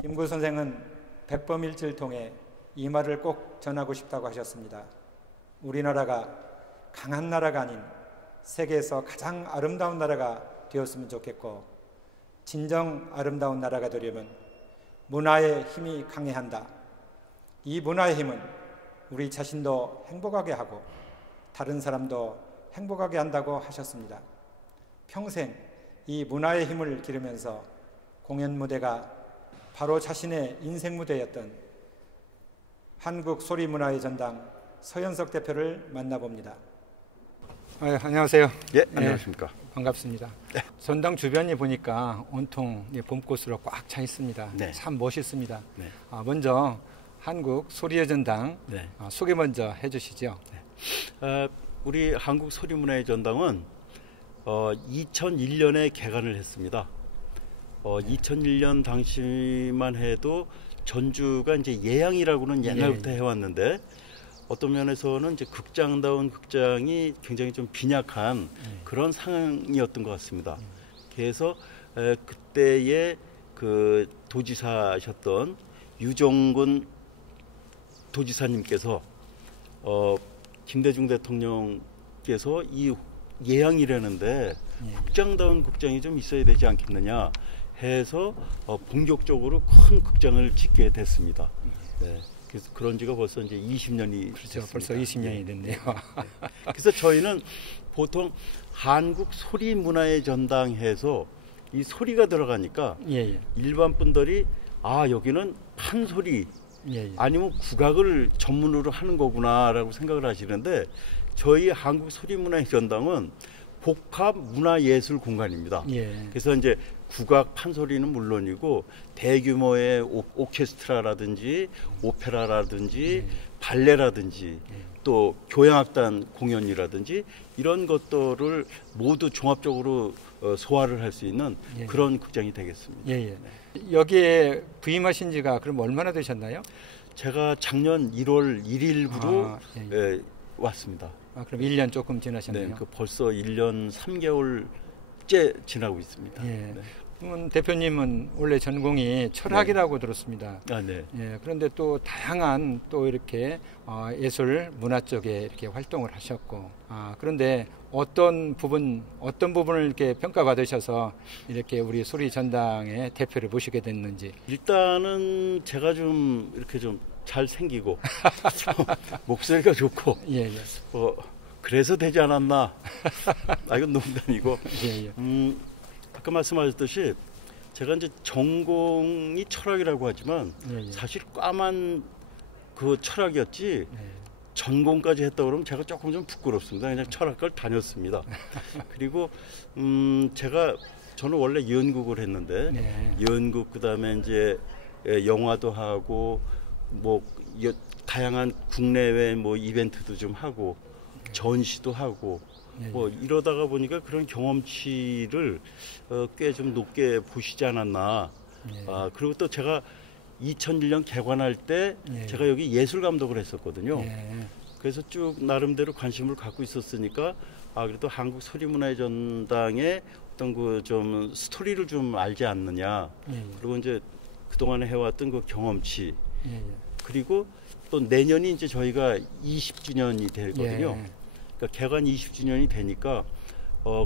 김구 선생은 백범일지를 통해 이 말을 꼭 전하고 싶다고 하셨습니다. 우리나라가 강한 나라가 아닌 세계에서 가장 아름다운 나라가 되었으면 좋겠고, 진정 아름다운 나라가 되려면 문화의 힘이 강해야 한다. 이 문화의 힘은 우리 자신도 행복하게 하고 다른 사람도 행복하게 한다고 하셨습니다. 평생 이 문화의 힘을 기르면서 공연 무대가 바로 자신의 인생 무대였던 한국 소리문화의 전당 서현석 대표를 만나봅니다. 안녕하세요. 예, 안녕하십니까. 반갑습니다. 네. 전당 주변이 보니까 온통 봄꽃으로 꽉 차 있습니다. 네. 참 멋있습니다. 네. 먼저 한국 소리의 전당 네. 소개 먼저 해주시죠. 네. 우리 한국 소리문화의 전당은 2001년에 개관을 했습니다. 2001년 당시만 해도 전주가 이제 예양이라고는 옛날부터 해왔는데, 어떤 면에서는 이제 극장다운 극장이 굉장히 좀 빈약한 그런 상황이었던 것 같습니다. 그래서 그때의 그 도지사셨던 유정근 도지사님께서 김대중 대통령께서 이 예양이라는데 극장다운 극장이 좀 있어야 되지 않겠느냐 해서 본격적으로 큰 극장을 짓게 됐습니다. 네. 그래서 그런 지가 벌써 이제 20년이 그렇죠. 벌써 20년이 됐네요. 네. 그래서 저희는 보통 한국 소리문화의 전당해서 이 소리가 들어가니까 일반 분들이 여기는 판소리 아니면 국악을 전문으로 하는 거구나라고 생각을 하시는데, 저희 한국 소리문화의 전당은 복합 문화예술 공간입니다. 그래서 이제 국악 판소리는 물론이고 대규모의 오케스트라라든지 오페라라든지 발레라든지 또 교향악단 공연이라든지 이런 것들을 모두 종합적으로 소화를 할 수 있는 그런 극장이 되겠습니다. 여기에 부임하신 지가 그럼 얼마나 되셨나요? 제가 작년 1월 1일부로 왔습니다. 그럼 1년 조금 지나셨네요. 네, 벌써 1년 3개월째 지나고 있습니다. 네. 대표님은 원래 전공이 철학이라고 들었습니다. 네. 그런데 또 다양한 또 이렇게 예술 문화 쪽에 이렇게 활동을 하셨고, 그런데 어떤 부분을 이렇게 평가받으셔서 이렇게 우리 소리 전당의 대표를 모시게 됐는지. 일단은 제가 좀 이렇게 좀 잘생기고 목소리가 좋고 그래서 되지 않았나. 이건 농담이고. 아까 말씀하셨듯이 제가 이제 전공이 철학이라고 하지만 사실 과만 그 철학이었지 전공까지 했다 그러면 제가 조금 좀 부끄럽습니다. 그냥 철학과를 다녔습니다. 그리고 저는 원래 연극을 했는데 연극 그다음에 이제 영화도 하고 뭐 다양한 국내외 뭐 이벤트도 좀 하고 전시도 하고 뭐 이러다가 보니까 그런 경험치를 꽤 좀 높게 보시지 않았나. 그리고 또 제가 2001년 개관할 때 제가 여기 예술 감독을 했었거든요. 그래서 쭉 나름대로 관심을 갖고 있었으니까 그래도 한국 소리문화의 전당의 어떤 그 좀 스토리를 좀 알지 않느냐. 그리고 이제 그동안에 해왔던 그 경험치. 그리고 또 내년이 이제 저희가 20주년이 되거든요. 그러니까 개관 20주년이 되니까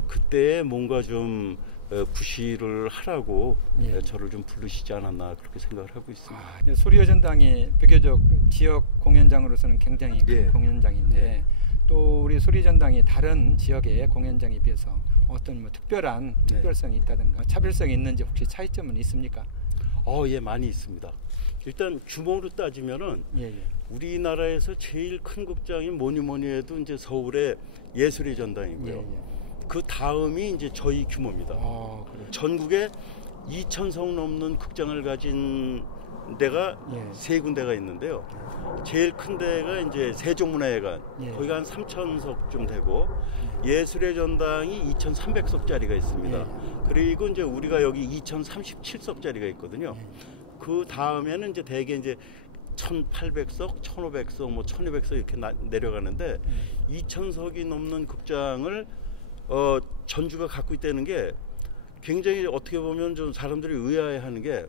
그때에 뭔가 좀 구실을 하라고 저를 좀 부르시지 않았나 그렇게 생각을 하고 있습니다. 소리의 전당이 비교적 지역 공연장으로서는 굉장히 큰 공연장인데 또 우리 소리 전당이 다른 지역의 공연장에 비해서 어떤 뭐 특별성이 있다든가 차별성이 있는지 혹시 차이점은 있습니까? 예, 많이 있습니다. 일단 규모로 따지면은 우리나라에서 제일 큰 극장이 뭐니 해도 이제 서울의 예술의 전당이고요. 그 다음이 이제 저희 규모입니다. 전국에 2,000석 넘는 극장을 가진 데가 세 군데가 있는데요. 제일 큰 데가 이제 세종문화회관, 거기가 한 3,000석쯤 되고 예술의 전당이 2,300석짜리가 있습니다. 그리고 이제 우리가 여기 2,037석짜리가 있거든요. 그 다음에는 이제 대개 이제 1,800석, 1,500석, 뭐 1,200석 이렇게 내려가는데 2,000석이 넘는 극장을 전주가 갖고 있다는 게 굉장히 어떻게 보면 좀 사람들이 의아해하는 게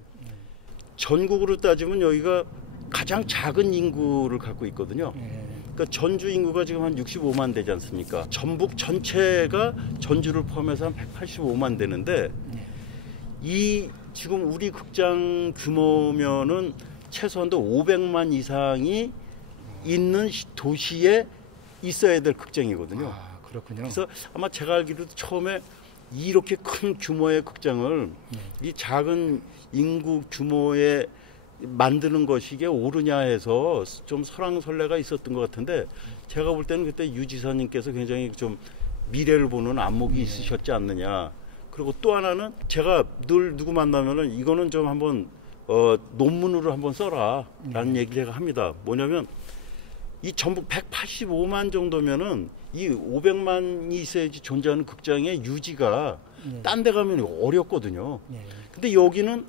전국으로 따지면 여기가 가장 작은 인구를 갖고 있거든요. 그러니까 전주 인구가 지금 한 65만 되지 않습니까? 전북 전체가 전주를 포함해서 한 185만 되는데 이 지금 우리 극장 규모면은 최소한도 500만 이상이 있는 도시에 있어야 될 극장이거든요. 아, 그렇군요. 그래서 아마 제가 알기로도 처음에 이렇게 큰 규모의 극장을 이 작은 인구 규모에 만드는 것이 이게 옳으냐 해서 좀 설왕설래가 있었던 것 같은데 제가 볼 때는 그때 유 지사님께서 굉장히 좀 미래를 보는 안목이 있으셨지 않느냐. 그리고 또 하나는 제가 늘 누구 만나면은 이거는 좀 한번 논문으로 한번 써라 라는 얘기를 제가 합니다. 뭐냐면 이 전북 185만 정도면은 이 500만이 있어야지 존재하는 극장의 유지가 딴 데 가면 어렵거든요. 근데 여기는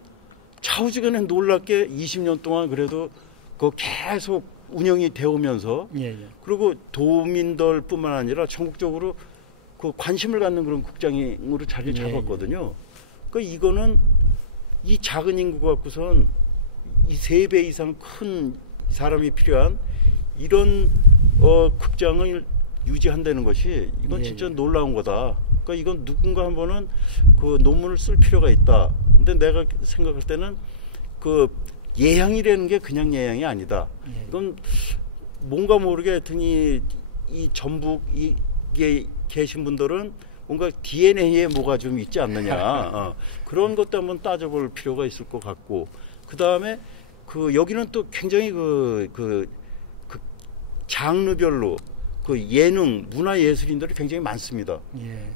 차후지간에 놀랍게 20년 동안 그래도 그 계속 운영이 되어 오면서 그리고 도민들뿐만 아니라 전국적으로 그 관심을 갖는 그런 극장으로 자리를 잡았거든요. 그러니까 이거는 이 작은 인구 갖고선 이 3배 이상 큰 사람이 필요한 이런 극장을 유지한다는 것이 이건 진짜 놀라운 거다. 그러니까 이건 누군가 한 번은 그 논문을 쓸 필요가 있다. 근데 내가 생각할 때는 그 예향이라는 게 그냥 예향이 아니다. 이건 뭔가 모르게 하여튼 이 전북 이게 계신 분들은 뭔가 DNA에 뭐가 좀 있지 않느냐. 그런 것도 한번 따져볼 필요가 있을 것 같고 그 다음에 그 여기는 또 굉장히 그 장르별로 그 예능, 문화 예술인들이 굉장히 많습니다.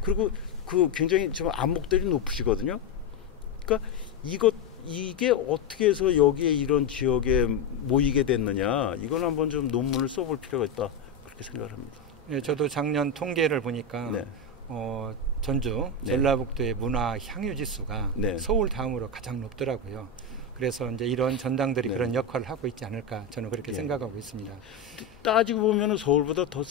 그리고 그 굉장히 좀 안목들이 높으시거든요. 그러니까 이게 어떻게 해서 여기에 이런 지역에 모이게 됐느냐. 이건 한번 좀 논문을 써볼 필요가 있다. 그렇게 생각을 합니다. 네, 저도 작년 통계를 보니까 전주, 전라북도의 문화 향유 지수가 서울 다음으로 가장 높더라고요. 그래서 이제 이런 전당들이 그런 역할을 하고 있지 않을까 저는 그렇게 생각하고 있습니다. 따지고 보면은 서울보다 더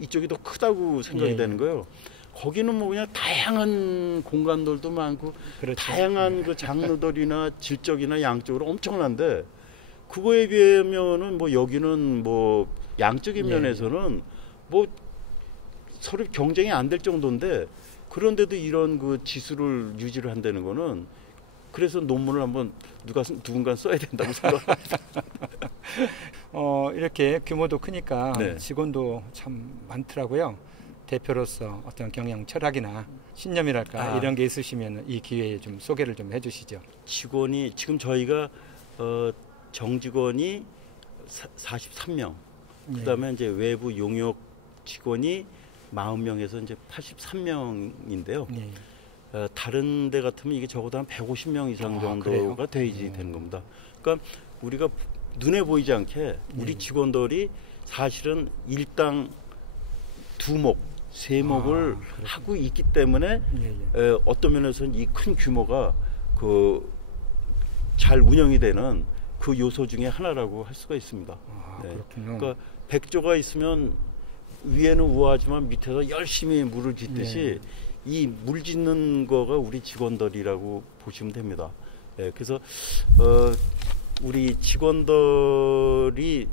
이쪽이 더 크다고 생각이 되는 거예요. 거기는 뭐 그냥 다양한 공간들도 많고 그렇죠. 다양한 그 장르들이나 질적이나 양적으로 엄청난데 그거에 비하면은 뭐 여기는 뭐 양적인 면에서는 뭐 서로 경쟁이 안 될 정도인데 그런데도 이런 그 지수를 유지를 한다는 거는 그래서 논문을 한번 누군가 써야 된다고 생각합니다. 이렇게 규모도 크니까 직원도 참 많더라고요. 대표로서 어떤 경영 철학이나 신념이랄까 이런 게 있으시면 이 기회에 좀 소개를 좀 해주시죠. 직원이 지금 저희가 정직원이 43명, 그다음에 이제 외부 용역 직원이 40명에서 이제 83명인데요. 다른 데 같으면 이게 적어도 한 150명 이상 정도가 돼야지 되는 겁니다. 그러니까 우리가 눈에 보이지 않게 우리 직원들이 사실은 일당 2목, 3목을 하고 있기 때문에 어떤 면에서는 이 큰 규모가 그 잘 운영이 되는 그 요소 중에 하나라고 할 수가 있습니다. 그렇군요. 그러니까 백조가 있으면 위에는 우아하지만 밑에서 열심히 물을 짓듯이 이 물 짓는 거가 우리 직원들이라고 보시면 됩니다. 그래서 우리 직원들이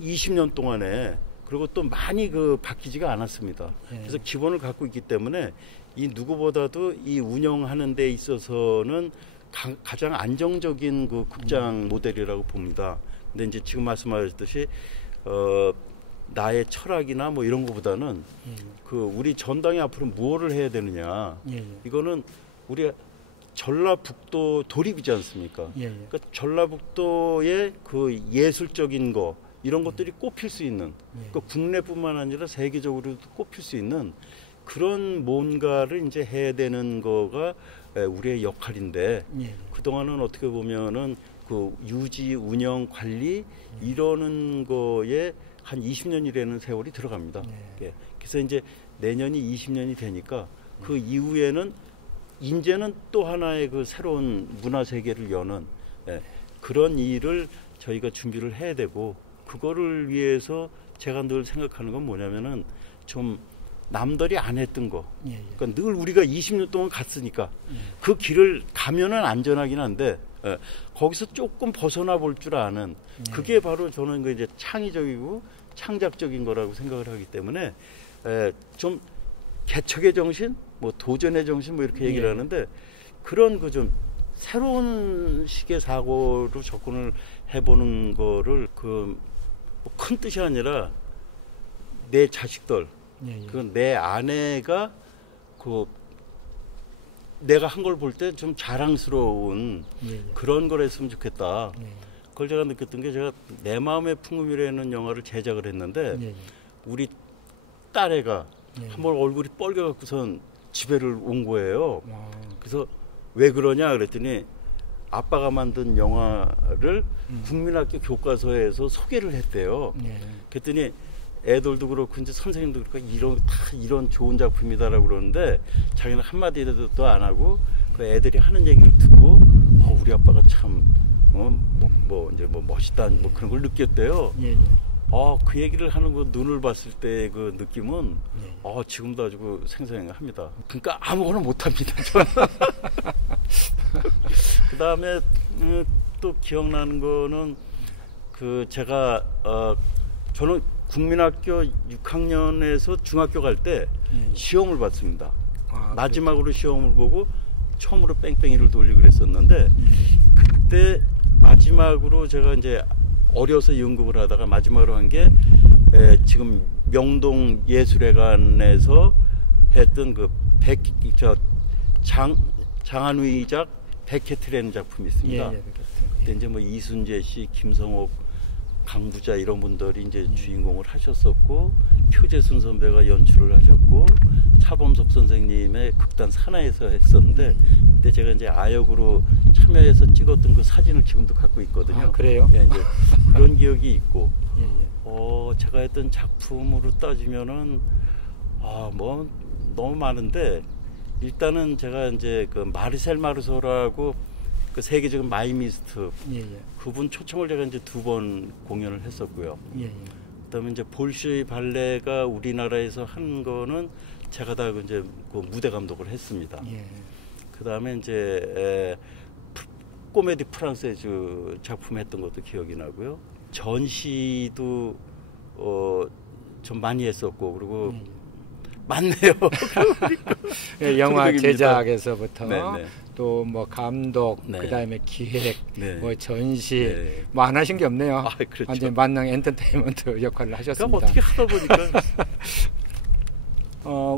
20년 동안에 그리고 또 많이 바뀌지가 않았습니다. 그래서 기본을 갖고 있기 때문에 이 누구보다도 이 운영하는 데 있어서는 가장 안정적인 그 극장 모델이라고 봅니다. 근데 이제 지금 말씀하셨듯이 나의 철학이나 뭐 이런 것보다는 그 우리 전당이 앞으로 무엇을 해야 되느냐. 이거는 우리 전라북도 도립이지 않습니까? 그러니까 전라북도의 그 예술적인 거 이런 것들이 꼽힐 수 있는 그러니까 국내뿐만 아니라 세계적으로도 꼽힐 수 있는 그런 뭔가를 이제 해야 되는 거가 우리의 역할인데 그동안은 어떻게 보면은 그 유지, 운영, 관리 이러는 거에 한 20년이라는 세월이 들어갑니다. 그래서 이제 내년이 20년이 되니까 그 이후에는 이제는 또 하나의 그 새로운 문화 세계를 여는 그런 일을 저희가 준비를 해야 되고 그거를 위해서 제가 늘 생각하는 건 뭐냐면은 좀 남들이 안 했던 거. 그러니까 늘 우리가 20년 동안 갔으니까 그 길을 가면은 안전하긴 한데 예, 거기서 조금 벗어나 볼 줄 아는 그게 바로 저는 그 이제 창의적이고 창작적인 거라고 생각을 하기 때문에 좀 개척의 정신, 뭐 도전의 정신 뭐 이렇게 얘기를 하는데 그런 그 좀 새로운 식의 사고로 접근을 해보는 거를 그 큰 뜻이 아니라 내 자식들, 그 내 아내가 그 내가 한 걸 볼 때 좀 자랑스러운 그런 걸 했으면 좋겠다. 그걸 제가 느꼈던 게 제가 내 마음의 풍금이라는 영화를 제작을 했는데 우리 딸애가 한번 얼굴이 뻘개갖고선 집에를 온 거예요. 그래서 왜 그러냐 그랬더니 아빠가 만든 영화를 국민학교 교과서에서 소개를 했대요. 그랬더니 애들도 그렇고 이제 선생님도 그렇고 이런 좋은 작품이다라고 그러는데 자기는 한마디도 안 하고 그 애들이 하는 얘기를 듣고 우리 아빠가 참 이제 멋있다 뭐 그런 걸 느꼈대요. 그 얘기를 하는 거 눈을 봤을 때 그 느낌은 지금도 아주 그 생생합니다. 그러니까 아무거나 못합니다. 저는. 그 다음에 또 기억나는 거는 그 제가 저는 국민학교 6학년에서 중학교 갈 때 시험을 봤습니다. 마지막으로 시험을 보고 처음으로 뺑뺑이를 돌리고 그랬었는데 그때 마지막으로 제가 이제 어려서 연극을 하다가 마지막으로 한 게 지금 명동 예술회관에서 했던 그 장한의작 백해트라는 작품이 있습니다. 그때 이제 뭐 이순재 씨, 김성옥, 강부자 이런 분들이 이제 주인공을 하셨었고 표재순 선배가 연출을 하셨고 차범석 선생님의 극단 산하에서 했었는데 그때 제가 이제 아역으로 참여해서 찍었던 그 사진을 지금도 갖고 있거든요. 그래요? 예, 이제 그런 기억이 있고 제가 했던 작품으로 따지면은 뭐 너무 많은데 일단은 제가 이제 그 마르셀 마르소라고 그 세계적인 마이미스트 그분 초청을 제가 이제 2번 공연을 했었고요. 그다음에 이제 볼쇼이 발레가 우리나라에서 한 거는 제가 다 이제 그 무대 감독을 했습니다. 그다음에 이제 코메디 프랑세즈 작품 했던 것도 기억이 나고요. 전시도 좀 많이 했었고 그리고 많네요. 영화 제작에서부터 또 뭐 감독, 그다음에 기획, 뭐 전시 뭐 안 하신 게 없네요. 그렇죠. 완전 만능 엔터테인먼트 역할을 하셨습니다. 어떻게 하다 보니까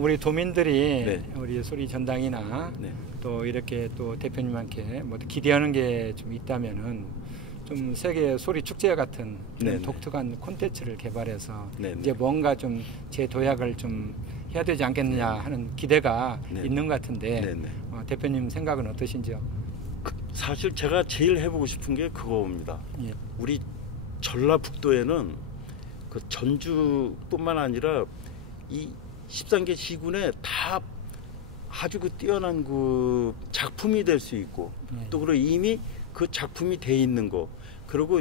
우리 도민들이 우리 소리 전당이나 또 이렇게 또 대표님한테 뭐 기대하는 게 좀 있다면은 좀 세계 소리 축제 같은 독특한 콘텐츠를 개발해서 이제 뭔가 좀 제 도약을 좀 해야 되지 않겠느냐 하는 기대가 있는 것 같은데 대표님 생각은 어떠신지요? 사실 제가 제일 해보고 싶은 게 그거입니다. 우리 전라북도에는 그 전주뿐만 아니라 이 13개 시군에 다 아주 그 뛰어난 그 작품이 될 수 있고 또 그리고 이미 그 작품이 돼 있는 거 그리고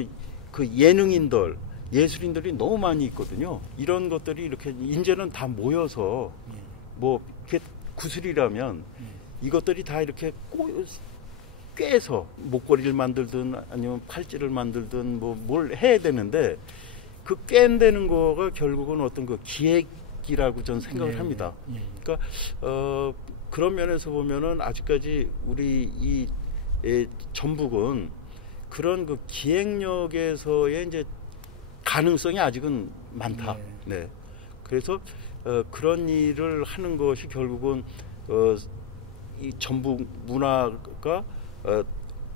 그 예능인들 예술인들이 너무 많이 있거든요. 이런 것들이 이렇게 이제는 다 모여서 뭐 이렇게 구슬이라면 이것들이 다 이렇게 꿰서 목걸이를 만들든 아니면 팔찌를 만들든 뭐 뭘 해야 되는데 그 꿰는 거가 결국은 어떤 그 기획이라고 저는 생각을 합니다. 그러니까 그런 면에서 보면은 아직까지 우리 이 전북은 그런 그 기획력에서의 이제 가능성이 아직은 많다. 그래서 그런 일을 하는 것이 결국은 이 전북 문화가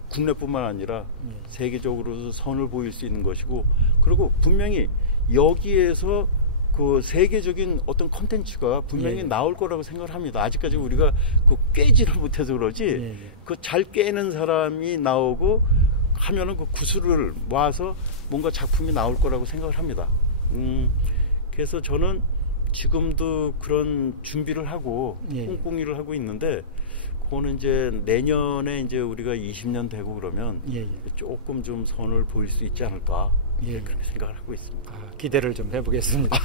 국내뿐만 아니라 세계적으로도 선을 보일 수 있는 것이고 그리고 분명히 여기에서 그 세계적인 어떤 콘텐츠가 분명히 나올 거라고 생각을 합니다. 아직까지 우리가 그 꿰지를 못해서 그러지 그 잘 꿰는 사람이 나오고 하면은 그 구슬을 모아서 뭔가 작품이 나올 거라고 생각을 합니다. 그래서 저는 지금도 그런 준비를 하고 꿍꿍이를 하고 있는데 그거는 이제 내년에 이제 우리가 20년 되고 그러면 조금 좀 선을 보일 수 있지 않을까 예, 그렇게 생각을 하고 있습니다. 기대를 좀 해보겠습니다.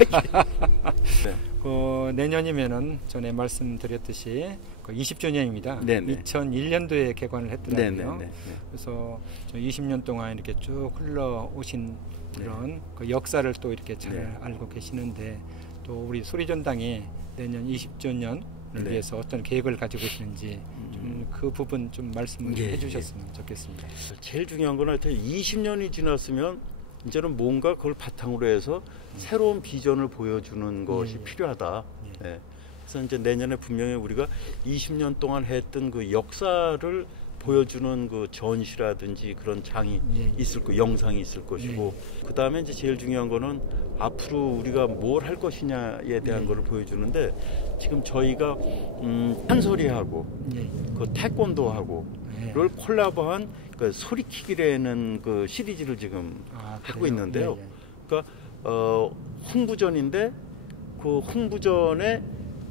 네. 내년이면은 전에 말씀드렸듯이 20주년입니다. 네네. 2001년도에 개관을 했더라고요. 네네네. 그래서 20년 동안 이렇게 쭉 흘러오신 그런 그 역사를 또 이렇게 잘 알고 계시는데, 또 우리 소리전당이 내년 20주년을 위해서 어떤 계획을 가지고 계시는지 좀 그 부분 좀 말씀을 해주셨으면 좋겠습니다. 제일 중요한 건 하여튼 20년이 지났으면 이제는 뭔가 그걸 바탕으로 해서 새로운 비전을 보여주는 것이 필요하다. 네. 그래서 이제 내년에 분명히 우리가 20년 동안 했던 그 역사를 보여주는 그 전시라든지 그런 장이 있을 거, 영상이 있을 것이고, 그 다음에 이제 제일 중요한 거는 앞으로 우리가 뭘 할 것이냐에 대한 거를 보여주는데, 지금 저희가 판소리하고 그 태권도하고를 콜라보한 그 소리키기라는 그 시리즈를 지금 하고 있는데요. 그러니까 홍부전인데 그 홍부전에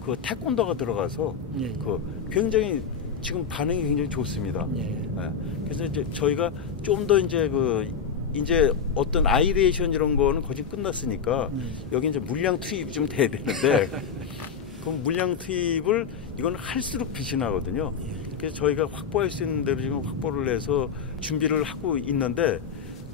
그 태권도가 들어가서 그 굉장히 지금 반응이 굉장히 좋습니다. 그래서 이제 저희가 좀 더 이제 어떤 아이디에이션 이런 거는 거의 끝났으니까 여기 이제 물량 투입이 좀 돼야 되는데 그 물량 투입을 이건 할수록 빛이 나거든요. 그래서 저희가 확보할 수 있는 대로 지금 확보를 해서 준비를 하고 있는데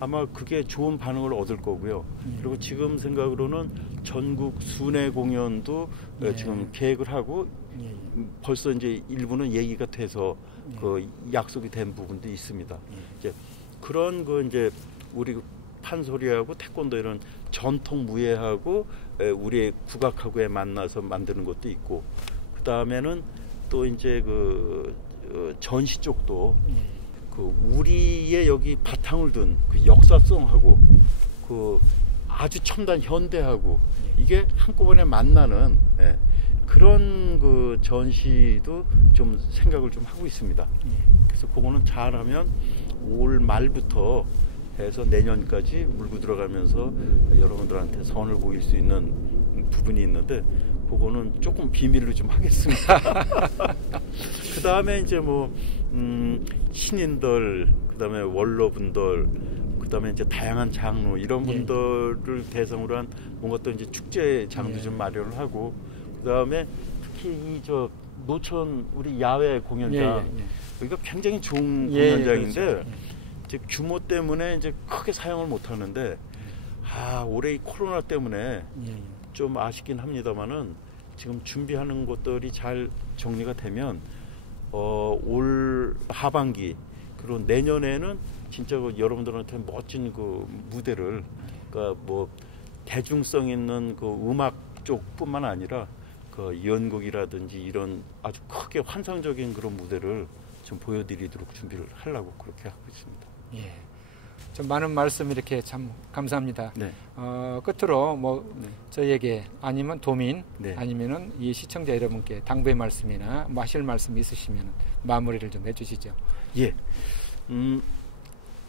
아마 그게 좋은 반응을 얻을 거고요. 그리고 지금 생각으로는 전국 순회 공연도 지금 계획을 하고 벌써 이제 일부는 얘기가 돼서 그 약속이 된 부분도 있습니다. 이제 그런 그 이제 우리 판소리하고 태권도 이런 전통 무예하고 우리의 국악하고에 만나서 만드는 것도 있고, 그 다음에는 또 이제 그 전시 쪽도 그 우리의 여기 바탕을 둔 그 역사성하고 그 아주 첨단 현대하고 이게 한꺼번에 만나는 그런 그 전시도 좀 생각을 좀 하고 있습니다. 그래서 그거는 잘하면 올 말부터 해서 내년까지 물고 들어가면서 여러분들한테 선을 보일 수 있는 부분이 있는데, 그거는 조금 비밀로 좀 하겠습니다. 그 다음에 이제 뭐 신인들, 그 다음에 원로분들, 그 다음에 이제 다양한 장로 이런 분들을 대상으로 한 뭔가 또 이제 축제장도 좀 마련을 하고, 그 다음에 특히 이 노천 우리 야외 공연장 여기가 굉장히 좋은 공연장인데 그렇죠. 이제 규모 때문에 이제 크게 사용을 못 하는데 올해 이 코로나 때문에 좀 아쉽긴 합니다만은 지금 준비하는 것들이 잘 정리가 되면 올 하반기 그리고 내년에는 진짜 그 여러분들한테 멋진 그 무대를, 그러니까 뭐 대중성 있는 그 음악 쪽뿐만 아니라 그 연극이라든지 이런 아주 크게 환상적인 그런 무대를 좀 보여드리도록 준비를 하려고 그렇게 하고 있습니다. 좀 많은 말씀 이렇게 참 감사합니다. 네. 끝으로 뭐 저희에게 아니면 도민 아니면은 이 시청자 여러분께 당부의 말씀이나 뭐 하실 말씀 있으시면 마무리를 좀 해주시죠.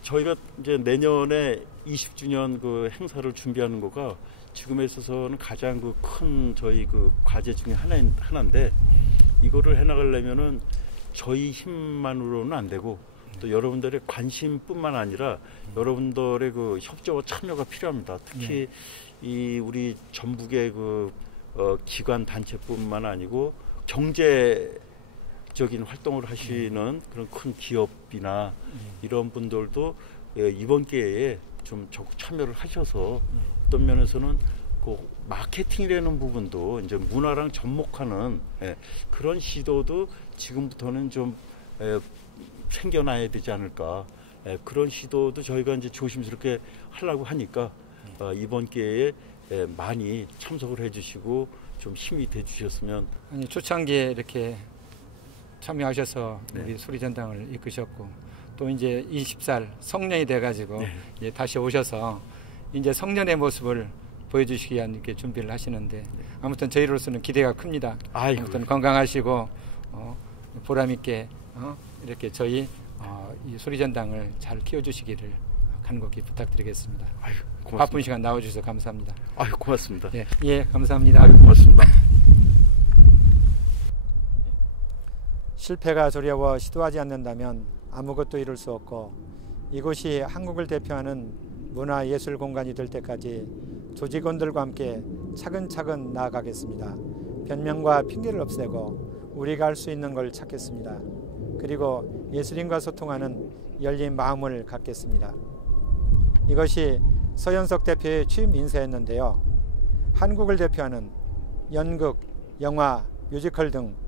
저희가 이제 내년에 20주년 그 행사를 준비하는 거가 지금에 있어서는 가장 그 큰 저희 그 과제 중에 하나인데, 이거를 해나가려면은 저희 힘만으로는 안 되고 또 여러분들의 관심뿐만 아니라 여러분들의 그 협조와 참여가 필요합니다. 특히 이 우리 전북의 그 기관 단체뿐만 아니고 경제적인 활동을 하시는 그런 큰 기업이나 이런 분들도 이번 기회에 좀 적극 참여를 하셔서 어떤 면에서는 그 마케팅이라는 부분도 이제 문화랑 접목하는 그런 시도도 지금부터는 좀 생겨나야 되지 않을까. 그런 시도도 저희가 이제 조심스럽게 하려고 하니까 이번 기회에 많이 참석을 해주시고 좀 힘이 돼주셨으면. 아니, 초창기에 이렇게 참여하셔서 우리 소리전당을 이끄셨고 또 이제 20살 성년이 돼가지고 다시 오셔서 이제 성년의 모습을 보여주시기 위한 이렇게 준비를 하시는데 아무튼 저희로서는 기대가 큽니다. 아무튼 건강하시고 보람 있게 이렇게 저희 이 소리전당을 잘 키워주시기를 간곡히 부탁드리겠습니다. 바쁜 시간 나와주셔서 감사합니다. 고맙습니다. 예, 감사합니다. 고맙습니다. 실패가 두려워 시도하지 않는다면 아무것도 이룰 수 없고, 이곳이 한국을 대표하는 문화예술 공간이 될 때까지 조직원들과 함께 차근차근 나아가겠습니다. 변명과 핑계를 없애고 우리가 할 수 있는 걸 찾겠습니다. 그리고 예술인과 소통하는 열린 마음을 갖겠습니다. 이것이 서현석 대표의 취임 인사였는데요. 한국을 대표하는 연극, 영화, 뮤지컬 등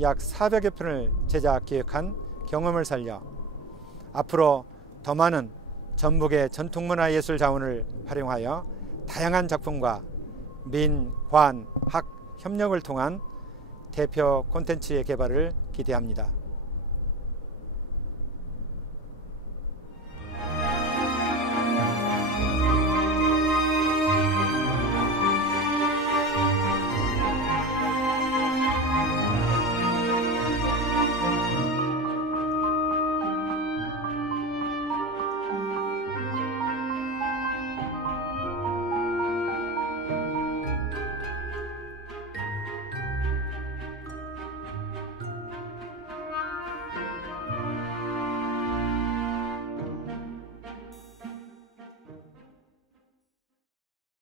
약 400여 편을 제작, 기획한 경험을 살려 앞으로 더 많은 전북의 전통문화예술 자원을 활용하여 다양한 작품과 민, 관, 학 협력을 통한 대표 콘텐츠의 개발을 기대합니다.